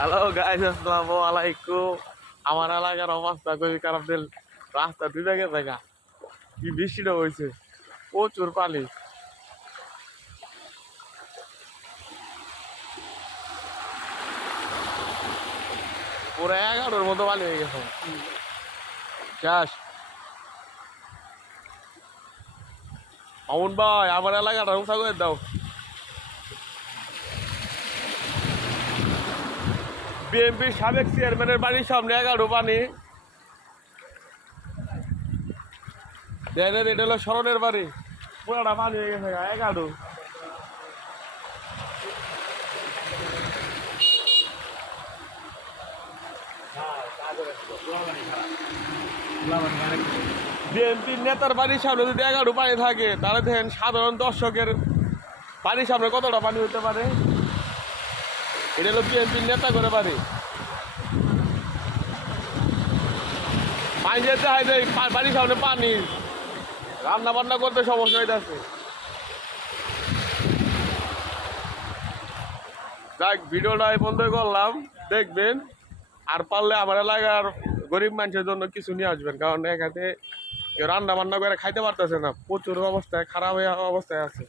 Hello guys, আসসালামু আলাইকুম। আমার এলাকার অবস্থা খুবই খারাপ দিল। রাস্তা দুই জায়গায় জায়গা কি বৃষ্টিটা হয়েছে, প্রচুর পানি। পুরো 11টার মতো পানি হয়ে গেছে। শেষ। মামুন ভাই, আমার এলাকাটা উঁচা করে দাও। বিএনপির সাবেক চেয়ারম্যানের বাড়ির সামনে 11 পানি। দেখেন, এটা হলো স্মরণের বাড়ি, পুরাটা পানি হয়ে গেছে 11। বিএনপির নেতার বাড়ির সামনে যদি 11 পানি থাকে, তাহলে দেখেন সাধারণ দর্শকের বাড়ির সামনে কতটা পানি হতে পারে। এটা হলো বিএনপির নেতা করে বাড়ি। পানি যেতে হয়, বাড়ির সামনে পানি, রান্না বান্না করতে সমস্যা হইতেছে। যাক, ভিডিওটা এই বন্ধ করলাম, দেখবেন। আর পারলে আমার এলাকার গরিব মানুষের জন্য কিছু নিয়ে আসবেন, কারণ এখানে কেউ রান্না বান্না করে খাইতে পারতেছে না, প্রচুর অবস্থায় খারাপ অবস্থায় আছে।